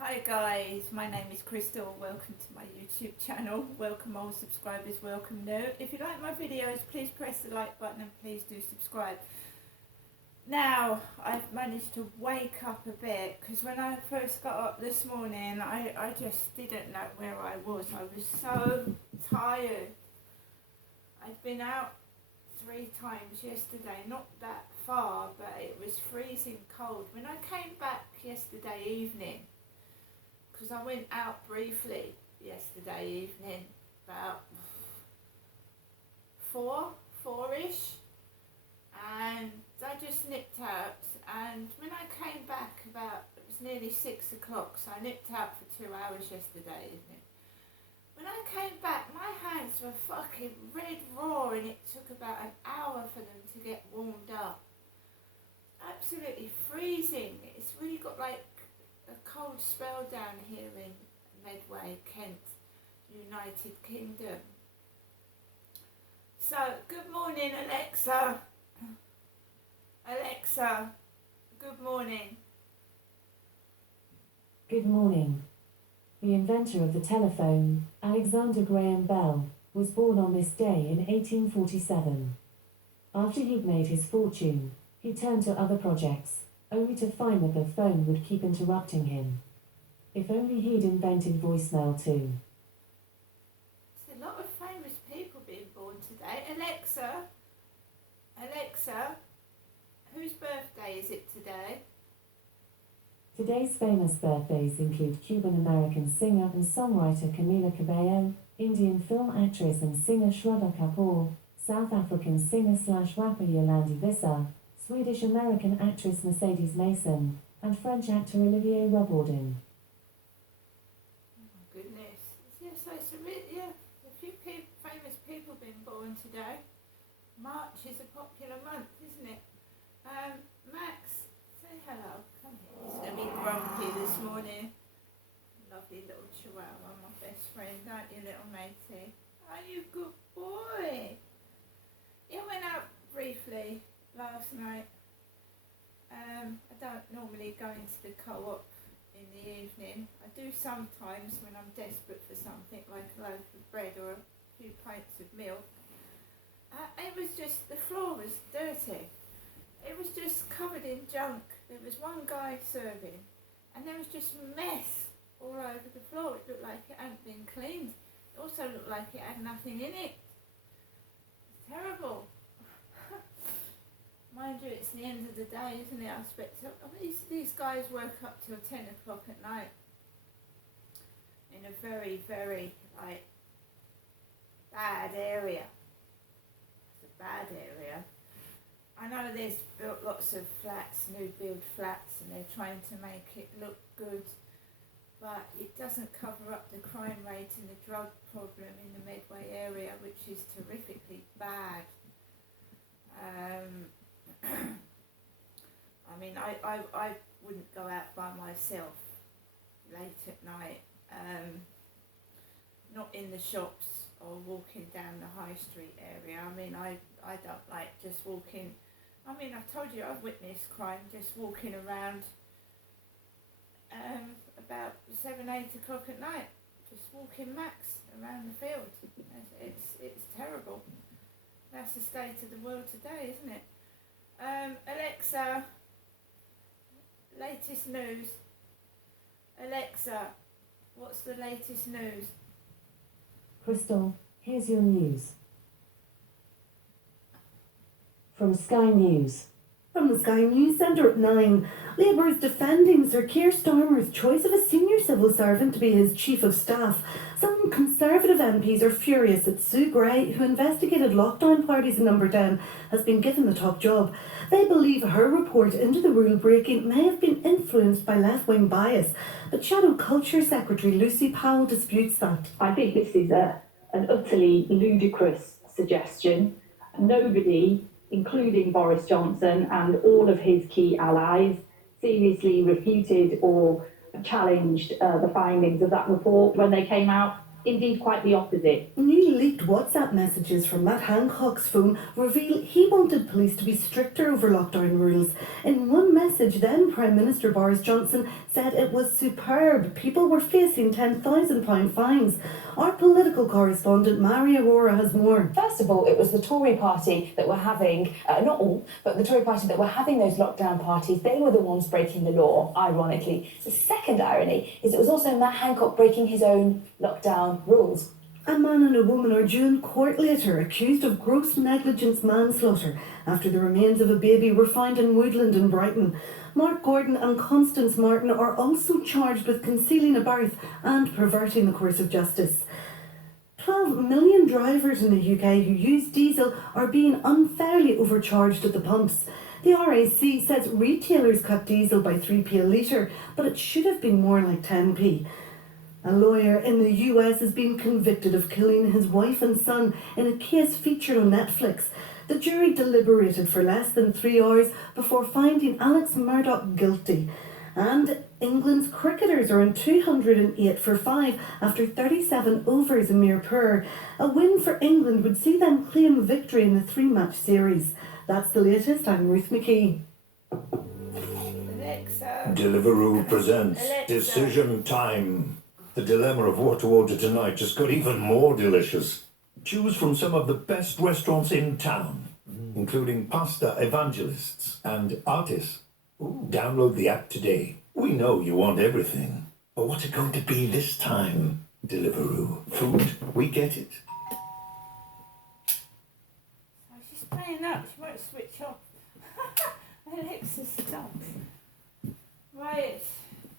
Hi guys, my name is Crystal. Welcome to my YouTube channel. Welcome old subscribers, welcome new. If you like my videos, please press the like button and please do subscribe. Now, I've managed to wake up a bit because when I first got up this morning, I just didn't know where I was. I was so tired. I'd been out 3 times yesterday, not that far, but it was freezing cold. When I came back yesterday evening, because I went out briefly yesterday evening, about 4-ish, and I just nipped out, and when I came back it was nearly 6 o'clock, so I nipped out for 2 hours yesterday evening. When I came back, my hands were fucking red raw, and it took about an hour for them to get warmed up. Absolutely freezing. It's really got like a cold spell down here in Medway, Kent, United Kingdom. So, good morning, Alexa. Alexa, good morning. Good morning. The inventor of the telephone, Alexander Graham Bell, was born on this day in 1847. After he'd made his fortune, he turned to other projects, only to find that the phone would keep interrupting him. If only he'd invented voicemail too. There's a lot of famous people being born today. Alexa, whose birthday is it today? Today's famous birthdays include Cuban-American singer and songwriter Camila Cabello, Indian film actress and singer Shraddha Kapoor, South African singer/rapper Yolandi Visser, Swedish-American actress Mercedes Mason, and French actor Olivier Robordin. Oh goodness. Yeah, so it's a few famous people being born today. March is a popular month, isn't it? Max, say hello. Come here. He's going to be grumpy this morning. Lovely little chihuahua, my best friend, aren't you, little matey? Are you a good boy? Yeah, I went out briefly last night. I don't normally go into the co-op in the evening. I do sometimes when I'm desperate for something like a loaf of bread or a few pints of milk. It was just, the floor was dirty. It was just covered in junk. There was one guy serving and there was just mess all over the floor. It looked like it hadn't been cleaned. It also looked like it had nothing in it. It's terrible. Mind you, it's the end of the day, isn't it? I expect these guys work up till 10 o'clock at night in a very, very bad area. It's a bad area. I know there's built lots of flats, new build flats, and they're trying to make it look good, but it doesn't cover up the crime rate and the drug problem in the Medway area, which is terrifically bad. I mean, I wouldn't go out by myself late at night, not in the shops or walking down the high street area. I mean, I don't like just walking. I mean, I've told you I've witnessed crime just walking around about 7-8 o'clock at night, just walking max around the field. It's terrible. That's the state of the world today, isn't it? Alexa, latest news. Alexa, what's the latest news? Crystal, here's your news. From Sky News. From the Sky News Centre at 9, Labour is defending Sir Keir Starmer's choice of a senior civil servant to be his chief of staff. Some Conservative MPs are furious that Sue Gray, who investigated lockdown parties in Numberdown, has been given the top job. They believe her report into the rule breaking may have been influenced by left-wing bias, but Shadow Culture Secretary Lucy Powell disputes that. I think this is an utterly ludicrous suggestion. Nobody, including Boris Johnson and all of his key allies, seriously refuted or challenged the findings of that report when they came out indeed quite the opposite. New leaked WhatsApp messages from Matt Hancock's phone reveal he wanted police to be stricter over lockdown rules. In one message, then Prime Minister Boris Johnson said it was superb. People were facing £10,000 fines. Our political correspondent Mary Aurora has more. First of all, it was the Tory party that were having, not all, but the Tory party that were having those lockdown parties. They were the ones breaking the law, ironically. The second irony is it was also Matt Hancock breaking his own lockdown rules. A man and a woman are due in court later, accused of gross negligence manslaughter after the remains of a baby were found in Woodland in Brighton. Mark Gordon and Constance Martin are also charged with concealing a birth and perverting the course of justice. 12 million drivers in the UK who use diesel are being unfairly overcharged at the pumps. The RAC says retailers cut diesel by 3p a litre, but it should have been more like 10p. A lawyer in the US has been convicted of killing his wife and son in a case featured on Netflix. The jury deliberated for less than 3 hours before finding Alex Murdoch guilty. And England's cricketers are on 208 for 5 after 37 overs in Mirpur. A win for England would see them claim victory in the 3-match series. That's the latest. I'm Ruth McKee. Alexa. Deliveroo presents Alexa. Decision Time. The dilemma of what to order tonight just got even more delicious. Choose from some of the best restaurants in town, including pasta evangelists and artists. Download the app today. We know you want everything. But what's it going to be this time? Deliveroo. Food, we get it. Oh, she's playing up. She won't switch off. Alexa, stop. Right.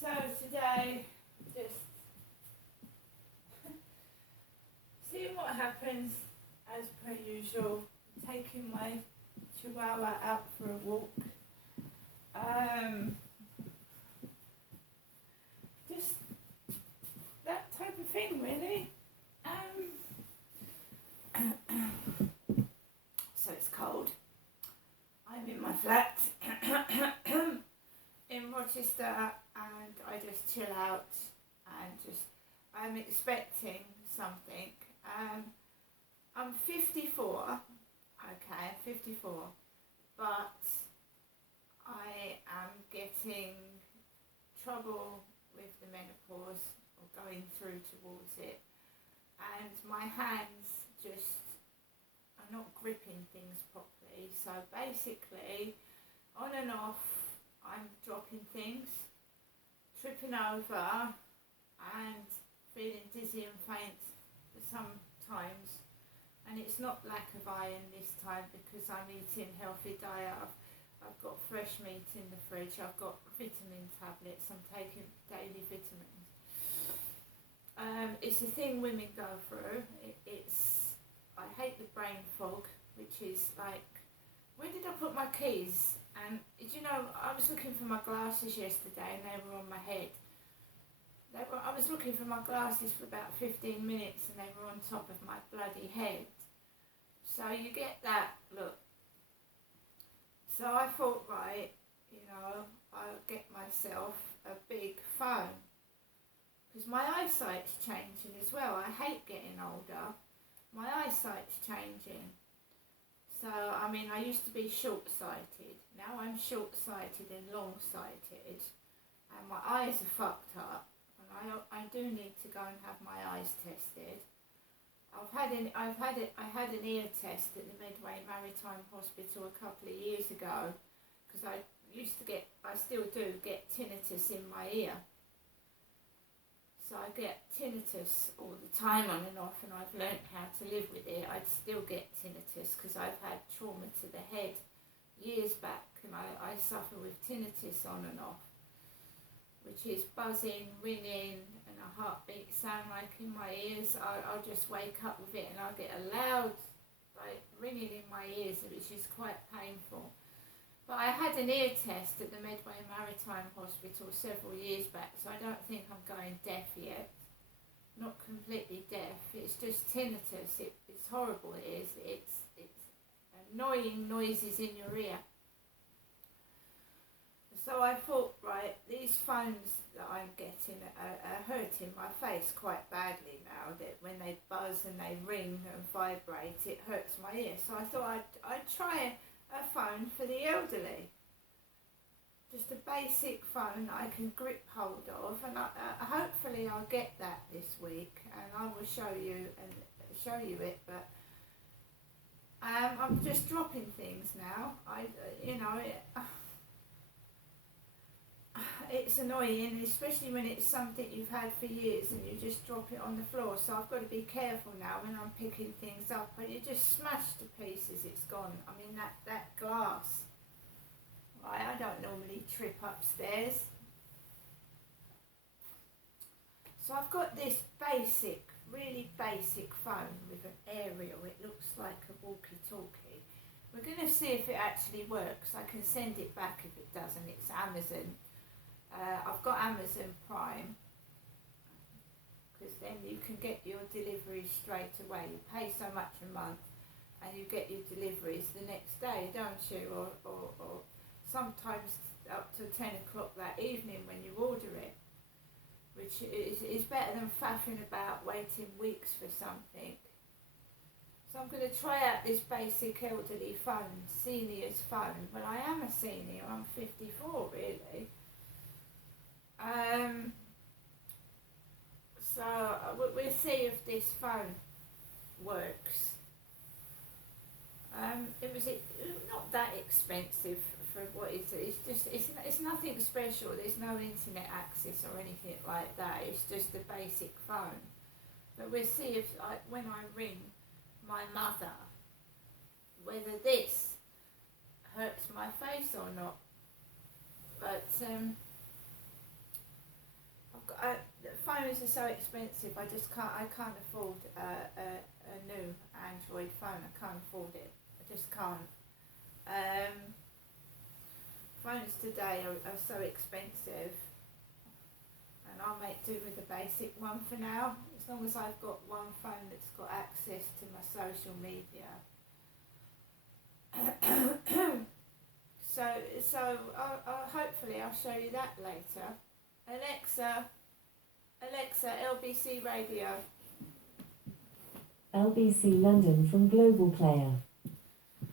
So today, just seeing what happens as per usual. Taking my chihuahua out for a walk. Just that type of thing, really. So it's cold. I'm in my flat in Rochester, and I just chill out and I'm expecting something. I'm 54. Okay, 54, but I am getting trouble with the menopause, or going through towards it, and my hands just are not gripping things properly. So basically, on and off, I'm dropping things, tripping over, and feeling dizzy and faint sometimes. And it's not lack of iron this time because I'm eating healthy diet. I've got fresh meat in the fridge. I've got vitamin tablets. I'm taking daily vitamins. It's a thing women go through. I hate the brain fog, which is like, where did I put my keys? And you know, I was looking for my glasses yesterday and they were on my head. I was looking for my glasses for about 15 minutes and they were on top of my bloody head. So you get that look. So I thought, right, I'll get myself a big phone. Because my eyesight's changing as well. I hate getting older. My eyesight's changing. So, I mean, I used to be short-sighted. Now I'm short-sighted and long-sighted. And my eyes are fucked up. I do need to go and have my eyes tested. I had an ear test at the Medway Maritime Hospital a couple of years ago because I still do get tinnitus in my ear. So I get tinnitus all the time on and off, and I've learnt how to live with it. I'd still get tinnitus because I've had trauma to the head years back, and I suffer with tinnitus on and off, which is buzzing, ringing, and a heartbeat sound like in my ears. I'll just wake up with it and I'll get a loud ringing in my ears, which is quite painful. But I had an ear test at the Medway Maritime Hospital several years back, so I don't think I'm going deaf yet. Not completely deaf, it's just tinnitus. It's horrible, it is. It's annoying noises in your ear. So I thought, right, right, these phones that I'm getting are hurting my face quite badly now. That when they buzz and they ring and vibrate, it hurts my ear. So I thought I'd try a phone for the elderly. Just a basic phone that I can grip hold of, and hopefully I'll get that this week, and I will show you it. But I'm just dropping things now. It's annoying, especially when it's something you've had for years and you just drop it on the floor. So I've got to be careful now when I'm picking things up. But you just smash to pieces, it's gone. I mean, that glass. Right, I don't normally trip upstairs. So I've got this basic, really basic phone with an aerial. It looks like a walkie-talkie. We're going to see if it actually works. I can send it back if it doesn't. It's Amazon. I've got Amazon Prime, because then you can get your deliveries straight away. You pay so much a month and you get your deliveries the next day, don't you? Or sometimes up to 10 o'clock that evening when you order it, which is better than faffing about waiting weeks for something. So I'm going to try out this basic elderly phone, senior's phone. Well, I am a senior, I'm 54 really. So we'll see if this phone works. It was not that expensive for what it is. It's nothing special. There's no internet access or anything like that. It's just a basic phone. But we'll see if when I ring my mother, whether this hurts my face or not. But the phones are so expensive. I can't afford a new Android phone. I can't afford it. I just can't. Phones today are so expensive, and I'll make do with the basic one for now, as long as I've got one phone that's got access to my social media. So hopefully I'll show you that later. Alexa, LBC Radio. LBC London from Global Player.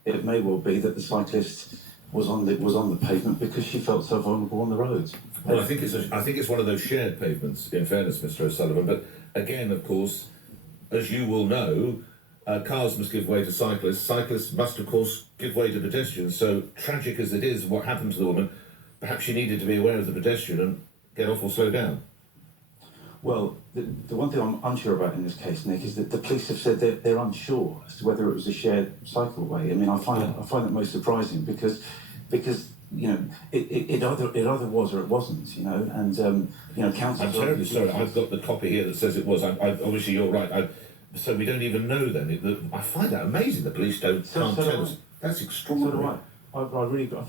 It may well be that the cyclist was on the pavement because she felt so vulnerable on the roads. Well, I think it's one of those shared pavements, in fairness, Mr. O'Sullivan. But again, of course, as you will know, cars must give way to cyclists. Cyclists must, of course, give way to pedestrians. So tragic as it is, what happened to the woman, perhaps she needed to be aware of the pedestrian and get off or slow down. Well, the one thing I'm unsure about in this case, Nick, is that the police have said they're unsure as to whether it was a shared cycleway. I mean, I find that most surprising because you know it either was or it wasn't. You know, and you know, council. I'm terribly sorry. I've got the copy here that says it was. Obviously, you're right. So we don't even know then. I find that amazing. The police can't tell us. That's extraordinary. So do I. I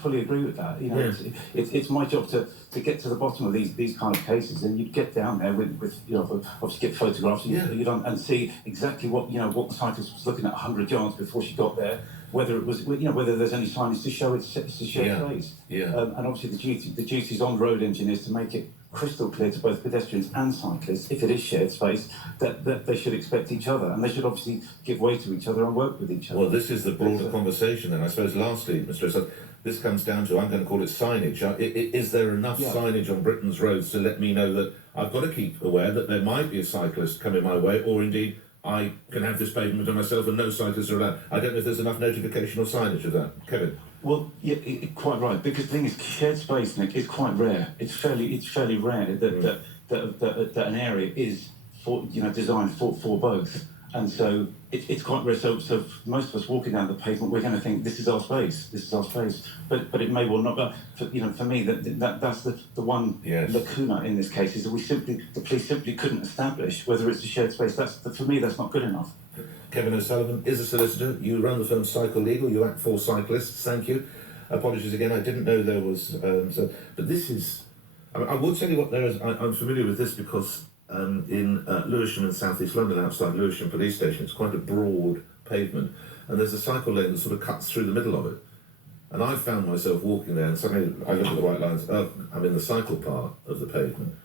fully agree with that. You know, Yeah. it's my job to get to the bottom of these kind of cases, and you get down there with you know, obviously get photographs and see exactly what the cyclist was looking at 100 yards before she got there. Whether it was whether there's any signage to show it's a shared place. Yeah. And obviously the duties on road engineers to make it crystal clear to both pedestrians and cyclists, if it is shared space, that they should expect each other, and they should obviously give way to each other and work with each other. Well, this is the broader conversation, and I suppose lastly, Mr. O'Sullivan, this comes down to, I'm going to call it signage. Is there enough signage on Britain's roads to let me know that I've got to keep aware that there might be a cyclist coming my way, or indeed I can have this pavement to myself and no cyclists are allowed? I don't know if there's enough notification or signage of that. Kevin? Well, yeah, quite right. Because the thing is, shared space, Nick, is quite rare. It's fairly rare that an area is designed for both, and so it's quite rare. So for most of us walking down the pavement, we're going to think this is our space. But it may well not. But for me, that's the one lacuna in this case, is that the police simply couldn't establish whether it's a shared space. For me, that's not good enough. Kevin O'Sullivan is a solicitor. You run the firm Cycle Legal. You act for cyclists. Thank you. Apologies again. I didn't know there was. But this is. I will tell you what there is. I'm familiar with this because in Lewisham in South East London, outside Lewisham Police Station, it's quite a broad pavement, and there's a cycle lane that sort of cuts through the middle of it. And I found myself walking there, and suddenly I look at the white lines. Oh, I'm in the cycle part of the pavement,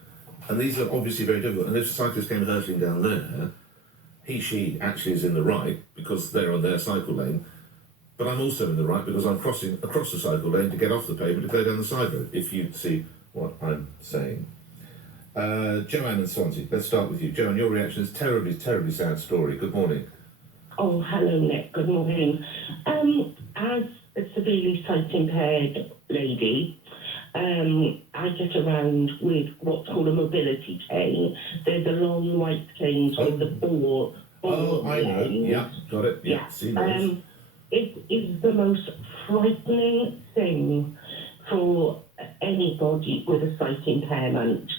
and these are obviously very difficult. And if a cyclist came hurtling down there, she actually is in the right because they're on their cycle lane. But I'm also in the right because I'm crossing across the cycle lane to get off the pavement to go down the side road. If you see what I'm saying. Joanne and Swansea, let's start with you. Joanne, your reaction is terribly, terribly sad story. Good morning. Oh, hello, Nick. Good morning. As a severely sight-impaired lady, I get around with what's called a mobility cane. They're the long white canes with the ball. Oh, I know. Yeah, got it. Yeah, seen those. It is the most frightening thing for anybody with a sight impairment.